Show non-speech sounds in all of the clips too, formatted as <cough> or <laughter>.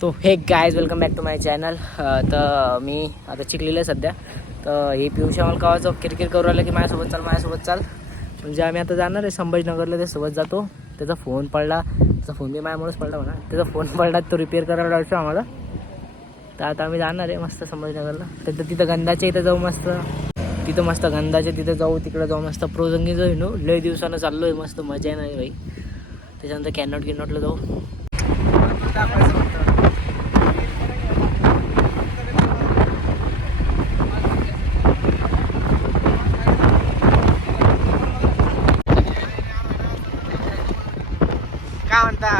तो हे guys welcome back to my channel तर मी आता चिकलेलं आहे सध्या. तर हे पियुष आम्हाला कवाचं किरकिर करू राहिलं की माझ्यासोबत चाल माझ्यासोबत चाल. म्हणजे आम्ही आता जाणार आहे संभाजीनगरला ते सोबत जातो. त्याचा फोन पडला. त्याचा फोन मी माझ्यामुळेच पडला म्हणा. त्याचा फोन पडला तो रिपेअर करायला लागतो आम्हाला. तर आता आम्ही जाणार आहे मस्त संभाजीनगरला. तर तिथं गंधाच्या इथं जाऊ मस्त. तिथं मस्त गंधाच्या तिथं जाऊ तिकडं जाऊ मस्त. प्रोजंगी जाऊ नो लय दिवसानं चाललो आहे मस्त मजा आहे नाही भाई. त्याच्यानंतर कॅनॉट किनॉटला जाऊ काय म्हणता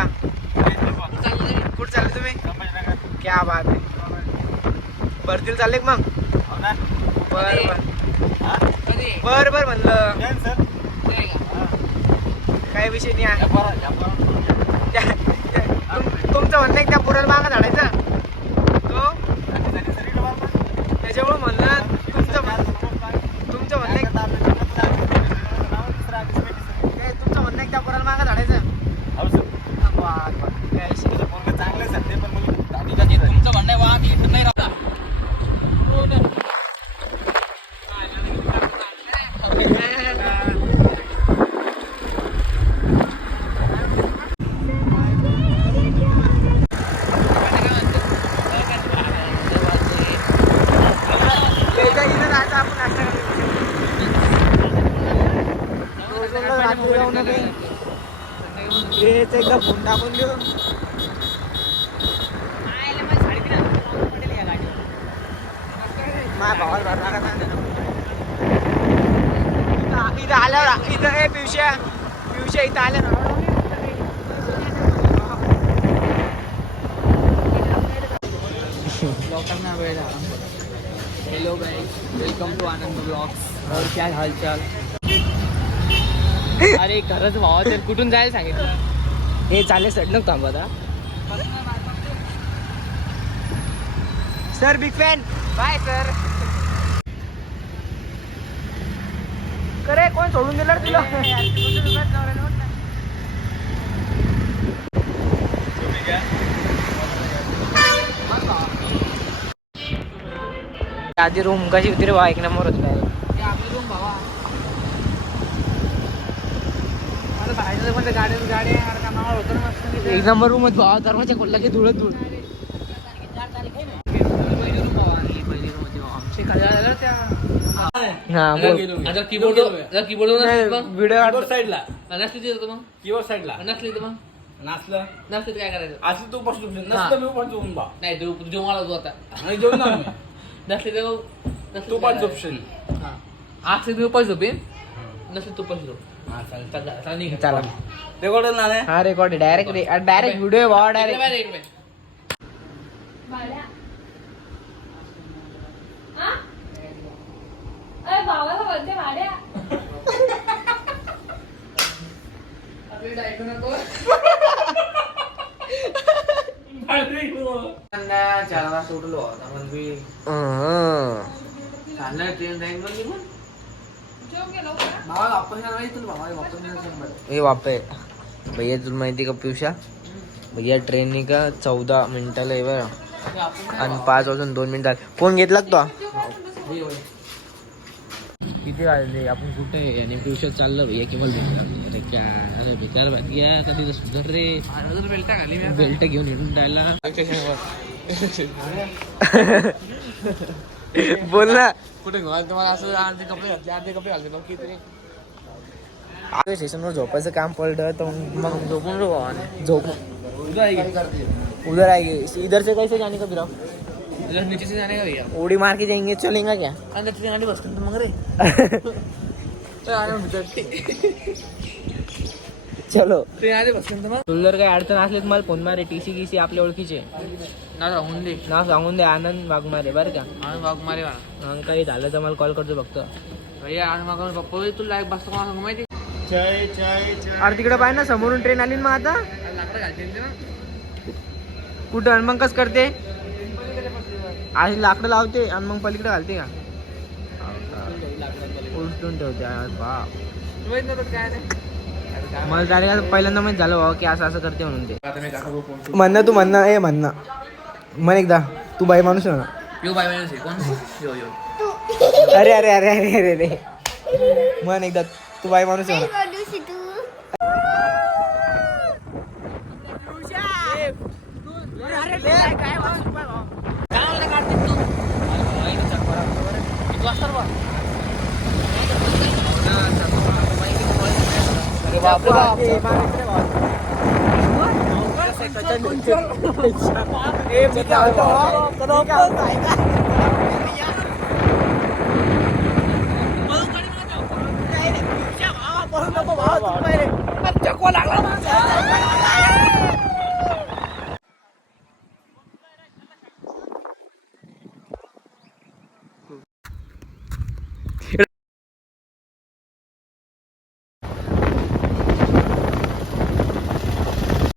कुठं चालले तुम्ही क्या बात आहे भरतील चालले मग? बर बर. बर बर म्हणलं. काय विषय नाही आहे. तुमचं म्हणणं आहे का त्या पुराला मागं झाडायचं तो? त्याच्यामुळे म्हणलं तुमचं म्हण- तुमचं म्हणणं आहे का- काय तुमचं म्हणणं आहे का त्या पुराला मागं झाडायचं बर बर काय विषय नाही. तुमचं म्हणणं आहे वा की नाही राहता इथं- इथं राहायचं आपण नाश्ता करायला. रोजला रात्री जाऊ नये. हेच एकदा फोन टाकून देऊ. माझ्या भावाला भरणार का? इथं- इथं आल्यावर इथं ए पिवश्या पिवश्या इथं आल्यावर लोकांना वेळ hello guys welcome to Anand vlogs और क्या हालचाल? अरे खरंच भावा तर कुठून जायला सांगितलं? हे चालेल सडलं थांबा आता. Sir big fan bye sir करे कोण सोडून दिलं तुला? आधी रूम कशी होती रे बा एक नंबर होती काय आपली रूम भावा आता बाहेर पण गाडी गाडी का नाव होतं ना मस्त एक नंबर रूम दरवाजा खोलला की धुळत धुळ. हा कीबोर्ड कीबोर्ड व्हिडिओ साईडला. नसली तिथं मग? कीबोर्ड साईडला. नसली तर मग? नाचलं. नसली तर काय करायचं? असं तू बसलो नसतं मी पण झोपून बा. नाही तू जेव्हा मला तू आता. आणि जेवण. नसली तर नसली तू तर पण काय झोपशील? हा. असली तुम्ही पैसे झोपेन. नसली तू पैसे झोप. चला, रेकॉर्ड ना रे हा रेकॉर्ड डायरेक्ट डायरेक्ट व्हिडिओ इकडे डायरेक्ट चार वाजता उठलो होता पण मी चाललं ट्रेन जाईन पण निघून हे बापे भैया तुला माहिती का पियुषा? भैया ट्रेननी का चौदा मिनिटाला बरं. आणि पाच वाजून दोन मिनिटात फोन घेतला तो? किती वाजले? आपण कुठे आणि पियुषात चाललं भैया केवळ अरे क्या? अरे बेकार बात गया कधी सुधर रे. बेल्ट बेल्ट घेऊन हिंडून राहिला. <laughs> <laughs> <laughs> बोल ना. कुठे तुम्हाला असं अर्धे कपडे घातले अर्धे कपडे घालते मग किती? स्टेशनवर झोपायचं काम पडलं तर मग झोपून रो झोप उधर आएगी इधर से कैसे जाने का फिर नीचे से जाने का भैया? उड़ी मार के जाएंगे चलेगा क्या? आणि त्याची गाडी बस मग रे. <laughs> चलो. तुला काही अडचण असली तर मला फोन मारे टी सी गी सी आपल्या ओळखीचे. ना राहून दे. नाव सांगून दे आनंद वाघमारे बरं का? आम्ही वाघ मारे मला मग काही झालं तर मला कॉल करतो फक्त. भैया आणि मग पप्पा तुला एक बसतो मला सांगू माहिती अरे तिकडे पाहिजे ना समोरून ट्रेन आली ना मग आता. लाकडं घालते ना कुठं? आणि मग कसं करते? आधी लाकडं लावते आणि मग पलीकडे घालते का? उलटून ठेवते बाप. माहीत नव्हतं काय नाही मला डायरेक्ट पहिल्यांदा माहीत झालं बाबा की असं असं करते म्हणून ते. म्हणणं तू म्हणणं ए म्हणणं. म्हण एकदा तू बाई माणूस आहे कोण? अरे अरे अरे अरे अरे अरे. म्हण एकदा तू बाई माणूस आहे ना काय บอกกูบอกเอ็มจะเก่าต่อกจะโดดเก่าใส่กัน